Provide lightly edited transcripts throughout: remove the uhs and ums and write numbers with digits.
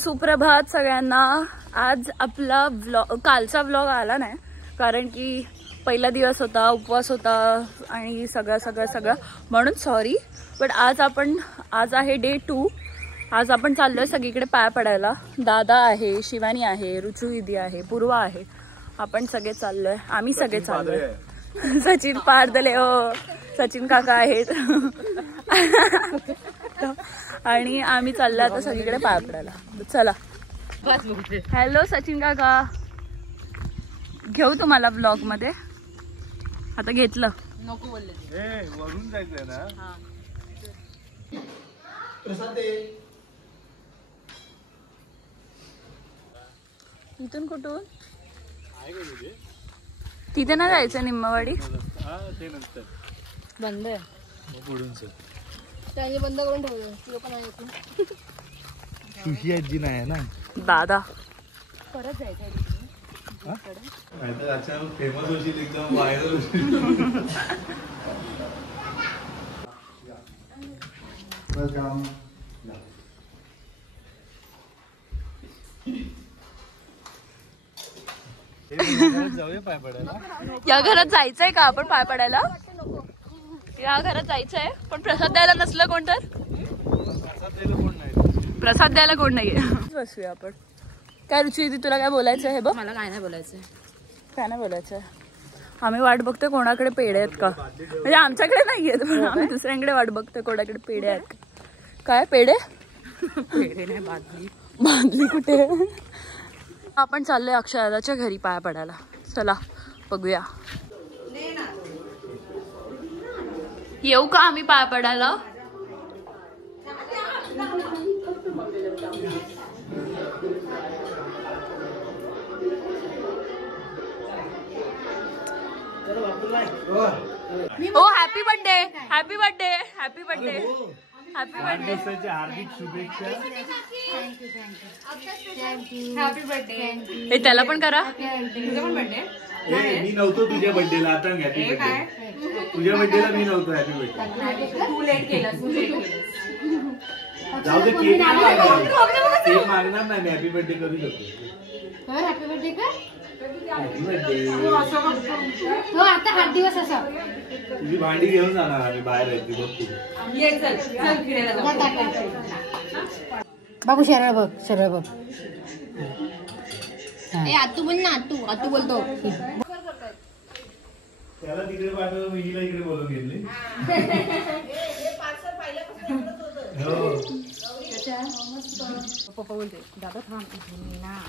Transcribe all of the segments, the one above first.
सुप्रभात सगळ्यांना। आज आपला व्लॉग, कालचा व्लॉग आला नाही कारण की पहिला दिवस होता, उपवास होता आणि सगळं म्हणून सॉरी। बट आज आहे डे 2। आज आपण चाललोय सगळीकडे पाय पडायला। दादा आहे, शिवानी आहे, रुचू दीदी आहे, पूर्वा आहे, आपण सगळे चाललोय। आम्ही सगळे चाललोय। सचिन पारदले, सचिन काका आहेत आणि आम्ही चाललोय आता सगळीकडे पाय पडायला। चला। हॅलो सचिन काका, घेऊ तुम्हाला ब्लॉग मध्ये? आता घेतलं नको बोलले वरून जायचंय ना। इथून कुठून? तिथे ना जायचं निम्मवाडी? बंद आहे त्याने बंद करून ठेवलं। तुला पण आहे सुशी आजी नाही ना दादा। परत जायचं फेमस होशील, एकदम व्हायरल होशील। जाऊया पाय पडायला। या घरात जायचंय का आपण पाय पडायला? या घरात जायचंय पण प्रसाद द्यायला नसलं कोण तर? प्रसाद द्यायला कोण नाहीये। बसूया आपण। काय रुची दीदी, तुला काय बोलायचं आहे? बघ मला काय नाही बोलायचंय। काय नाही बोलायचंय? आम्ही वाट बघतोय कोणाकडे पेढे आहेत का, म्हणजे आमच्याकडे नाहीयेत पण आम्ही दुसऱ्यांकडे वाट बघतोय कोणाकडे पेढे आहेत का। काय पेढे? पेढे नाही, बादली। बादली कुठे? आपण चाललोय अक्षयदाच्या घरी पाय पडायला। चला बघूया। येऊ का आम्ही पाय पडायला? ओ happy birthday, happy birthday, happy birthday, happy birthday. हार्दिक शुभेच्छा। Happy birthday. हे त्याला पण करा। तुझा पण बर्थडे? मी नव्हतो तुझ्या बर्थडेला, आता हॅपी बर्थडे। तुझ्या बर्थडेला मी नव्हतो, हॅपी बर्थडे। तू लेट केलंस, जाऊ दे, केक मागणार नाही मी, हॅपी बर्थडे करू शकतो। हॅपी बर्थडे कर। Happy birthday. हो आता 8 दिवस असा तुझी भांडी घेऊन जाणार आम्ही, बाहेर यायची बघ तू। बाबू सरळ बघ, सरळ बघ। आतू बोल ना, आतू आतू बोलतो। त्याला तिकडे पाठवलं, मी हिला इकडे बोलून घेतली। पप्पा बोलते दादा थांब ना।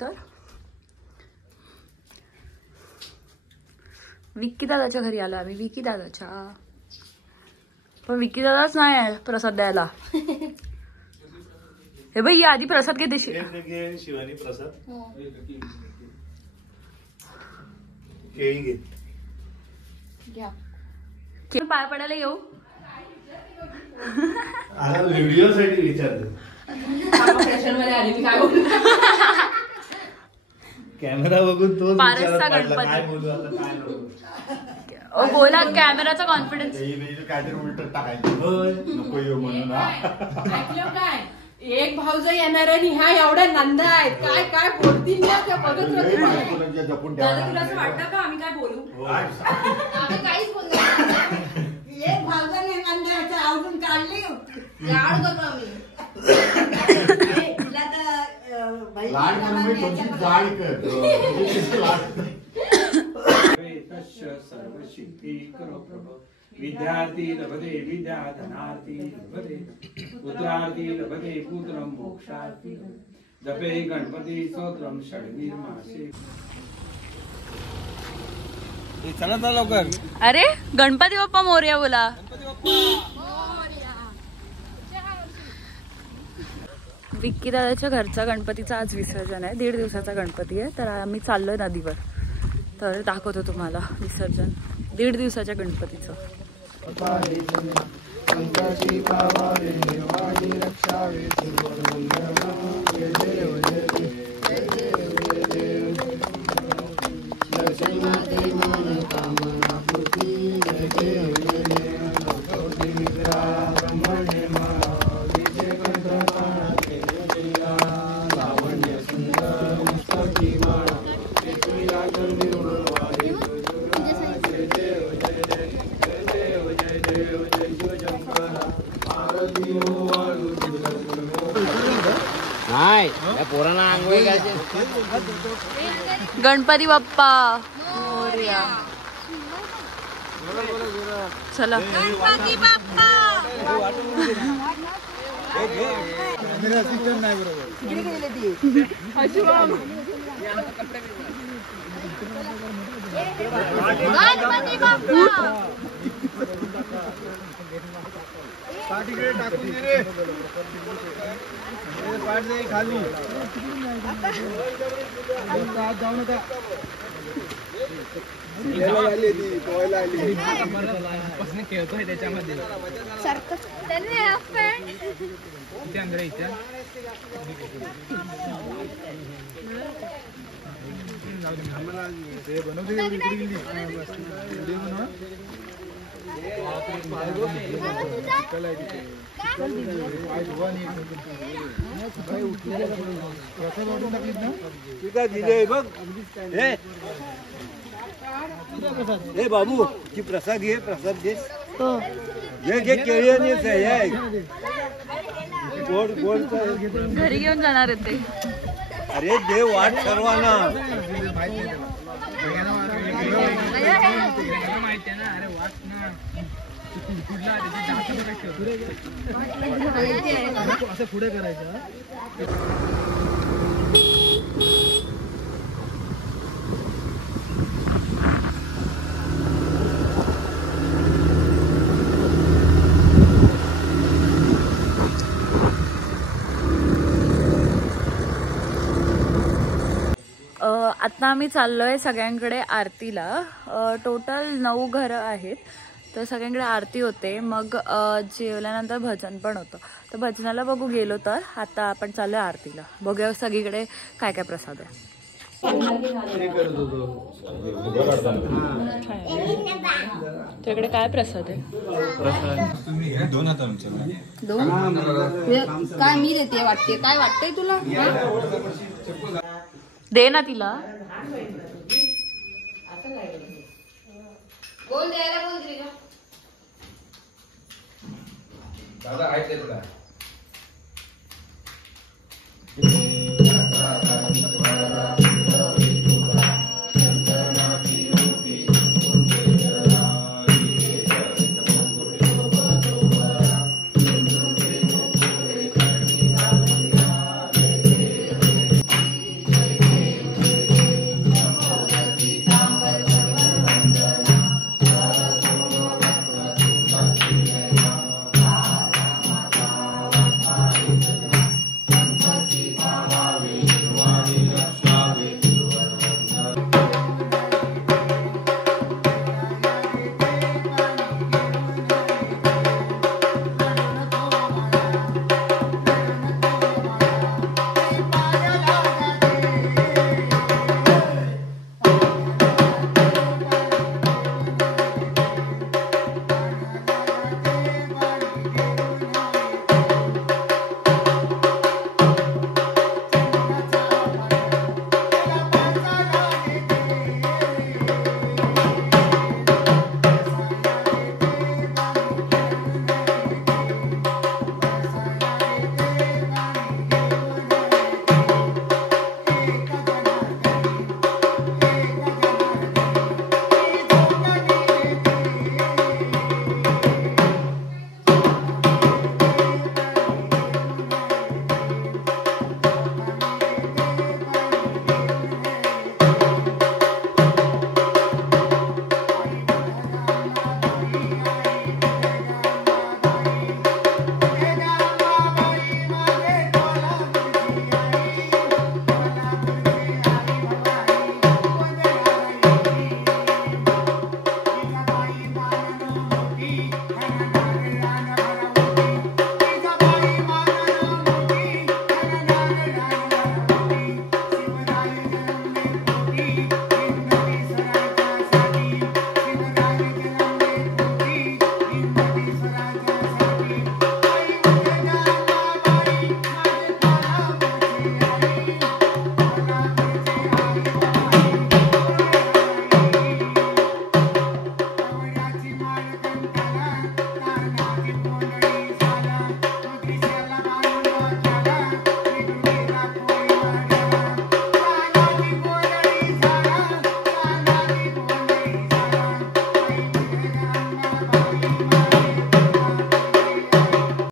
तर विक्की दादाच्या घरी आलो आम्ही। विक्की दादाच्या, पण विक्की दादाच नाही आहे प्रसाद द्यायला। हे बाई या आधी प्रसाद घेते शिवानी प्रसाद। केळी घे। पाय पडायला येऊ? व्हिडिओ साठी विचारलं। कॅमेरा बघून तो पारसचा गणपती। काय बोलू आता, काय नको बोला, कॅमेराचा कॉन्फिडन्स। काहीतरी उलट टाकायचं नको येऊ म्हणून। काय एक भाऊज येणार आणि ह्या एवढ्या नंदा आहेत, काय काय बोलतील ना त्या बघत राहते। जपून तुला असं वाटतं का आम्ही काय बोलू? आम्ही काहीच बोललो नाही। एक भाऊजाने नंदा आवडून काढली, लाड करतो आम्ही। तुला तर लाड म्हणून तुमची जाड कर। सर्वसिद्धी करो प्रभो, विद्यार्थी लभते विद्या, धनार्थी लभते पुत्रार्थी लभते पुत्रं मोक्षार्थी। जपे गणपती स्तोत्रम षड्वीर मासे। चला चला लवकर। अरे गणपती बाप्पा मोरया बोला। विक्की दादाच्या घरचा गणपतीचा आज विसर्जन आहे। 1.5 दिवसाचा गणपती आहे, तर आम्ही चाललोय नदीवर। तर दाखवतो तुम्हाला विसर्जन 1.5 दिवसाच्या गणपतीचं। संताची पावारे निर्वाणी रक्षावे सर्व मंगल जय देव जय देव जय देव जय देव नाही त्या पोरांना आंघोळी घालते. गणपती बाप्पा मोरया. चला गणपती बाप्पा. मेरा असिस्टंट नाही बरोबर. गणपती बाप्पा. पाठ इकडे टाकून दे रे. पाठ जाई खाली. आत जाऊ नका. खेळतोय त्याच्यामध्ये हे बाबू की प्रसाद घे, प्रसाद घे. घे घे केळी आणि गोड गोड. घरी घेऊन जाणार आहेत ते. अरे देव वाट सर्वांना. असं पुढे करायचं. आता आम्ही चाललोय सगळ्यांकडे आरतीला. टोटल 9 घरं आहेत, तर सगळ्यांकडे आरती होते. मग जेवल्यानंतर भजन पण होतं, तर भजनाला बघू गेलो. तर आता आपण चाललोय आरतीला. बघूया सगळीकडे काय काय प्रसाद आहे. त्याकडे काय प्रसाद आहे? 2 काय मी देते वाटते? काय वाटतंय तुला? दे ना तिला. बोल द्यायला बोल. दादा आहे